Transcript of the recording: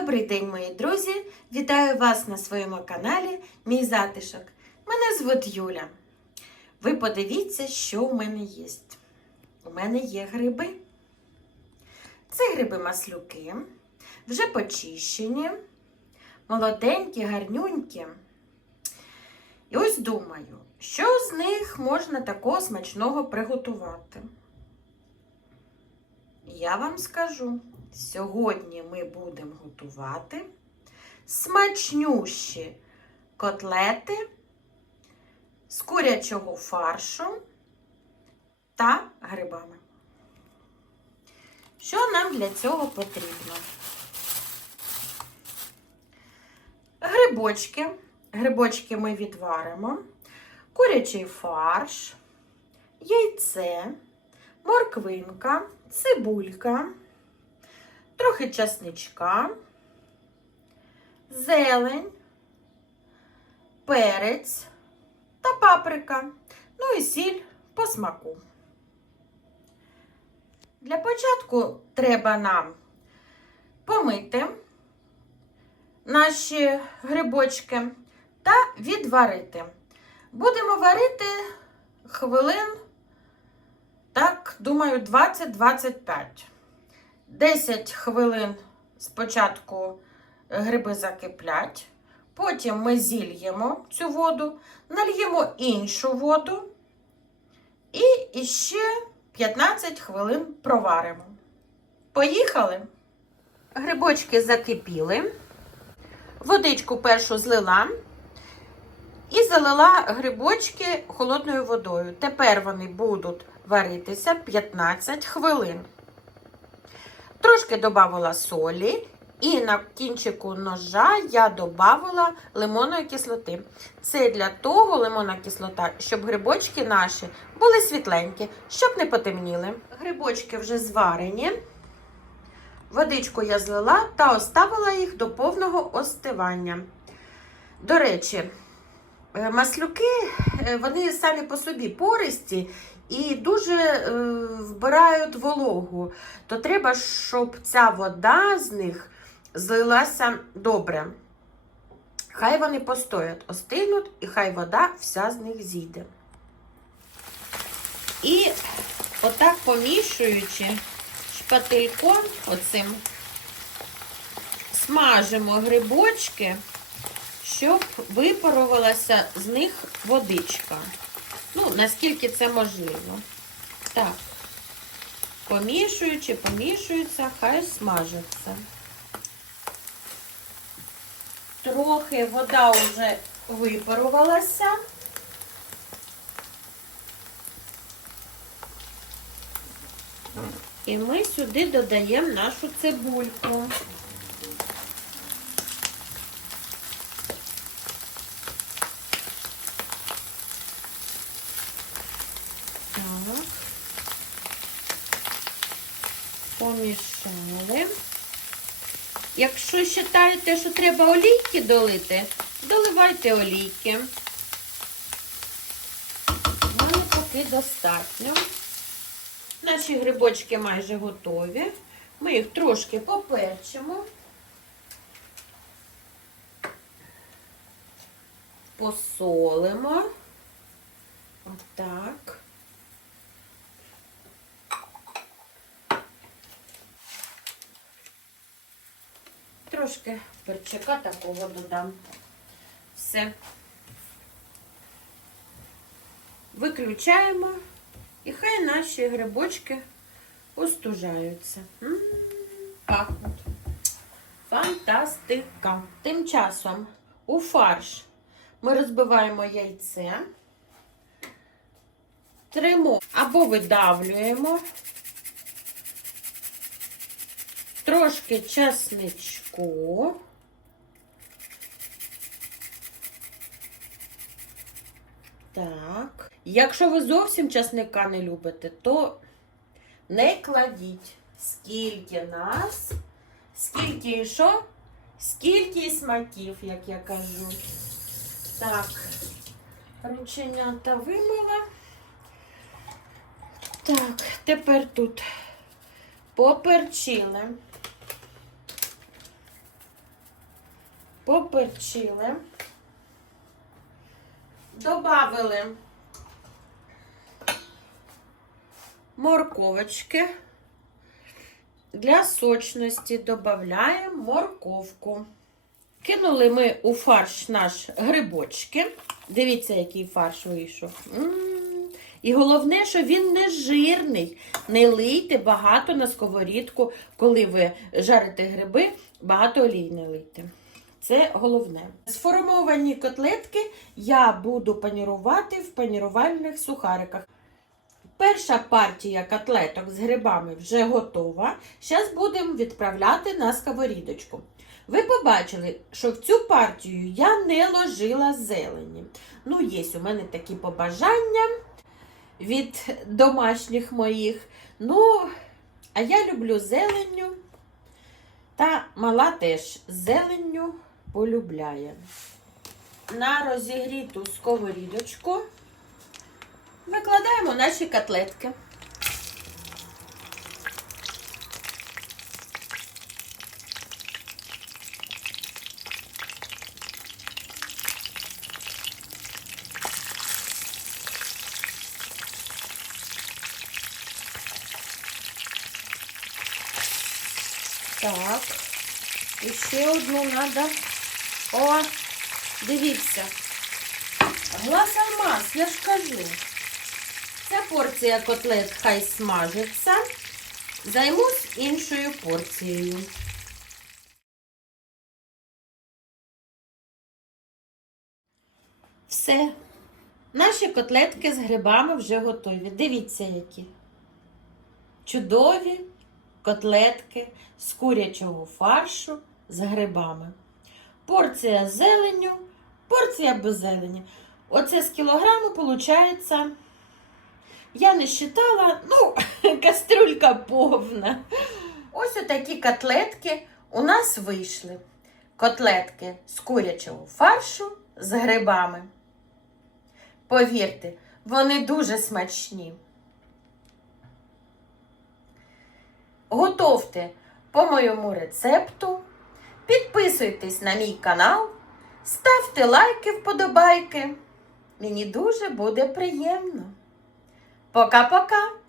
Добрий день, мої друзі! Вітаю вас на своєму каналі Мій затишок. Мене звуть Юля. Ви подивіться, що у мене є. У мене є гриби. Це гриби маслюки, вже почищені, молоденькі, гарнюнькі. І ось думаю, що з них можна такого смачного приготувати. Я вам скажу, сьогодні ми будемо готувати смачнющі котлети з курячого фаршу та грибами. Що нам для цього потрібно? Грибочки. Грибочки ми відваримо, курячий фарш, яйце, морквинка, цибулька, трохи часничка, зелень, перець та паприка, ну і сіль по смаку. Для початку треба нам помити наші грибочки та відварити. Будемо варити хвилин, так, думаю, 20-25. 10 хвилин спочатку гриби закиплять, потім ми зільємо цю воду, нальємо іншу воду і ще 15 хвилин проваримо. Поїхали. Грибочки закипіли. Водичку першу злила і залила грибочки холодною водою. Тепер вони будуть варитися 15 хвилин. Трошки додавала солі, і на кінчику ножа я додавала лимонної кислоти. Це для того лимонна кислота, щоб грибочки наші були світленькі, щоб не потемніли. Грибочки вже зварені. Водичку я злила та оставила їх до повного остивання. До речі, е, маслюки е, вони самі по собі пористі і дуже е, вбирають вологу. То треба, щоб ця вода з них злилася добре. Хай вони постоять, остигнуть, і хай вода вся з них зійде. І отак помішуючи шпательком оцим, смажимо грибочки, щоб випарувалася з них водичка. Ну, наскільки це можливо. Так, помішуючи, помішується, хай смажиться. Трохи вода вже випарувалася. І ми сюди додаємо нашу цибульку. Так. Помішали. Якщо вважаєте, що треба олійки долити, доливайте олійки. У мене поки достатньо. Наші грибочки майже готові. Ми їх трошки поперчимо, посолимо. Отак. Трошки перчика такого додам. Все. Виключаємо. І хай наші грибочки остужаються. М. Фантастика. Тим часом у фарш ми розбиваємо яйце, тримо або видавлюємо, трошки часничку. Так. Якщо ви зовсім часника не любите, то не кладіть. Скільки нас, скільки і що, скільки і смаків, як я кажу. Так, рученята вимила. Так, тепер тут поперчили. Поперчили, добавили морковочки. Для сочності додаємо морковку. Кинули ми у фарш наш грибочки. Дивіться, який фарш вийшов. І головне, що він не жирний. Не лийте багато на сковорідку, коли ви жарите гриби, багато олій не лийте. Це головне. Сформовані котлетки я буду панірувати в панірувальних сухариках. Перша партія котлеток з грибами вже готова. Зараз будемо відправляти на сковорідочку. Ви побачили, що в цю партію я не ложила зелені. Ну, є у мене такі побажання від домашніх моїх. Ну, а я люблю зеленню. Та мала теж зеленню полюбляє. На розігріту сковорідочку викладаємо наші котлетки. Так, і ще одну треба. О, дивіться. Глаз алмаз, я ж кажу. Ця порція котлет хай смажиться. Займусь іншою порцією. Все. Наші котлетки з грибами вже готові. Дивіться, які. Чудові котлетки з курячого фаршу з грибами. Порція з зеленню, порція без зелені. Оце з кілограму виходить. Я не считала, ну, кастрюлька повна. Ось отакі котлетки у нас вийшли. Котлетки з курячого фаршу з грибами. Повірте, вони дуже смачні. Готовте по моєму рецепту. Підписуйтесь на мій канал, ставте лайки, вподобайки. Мені дуже буде приємно. Пока-пока!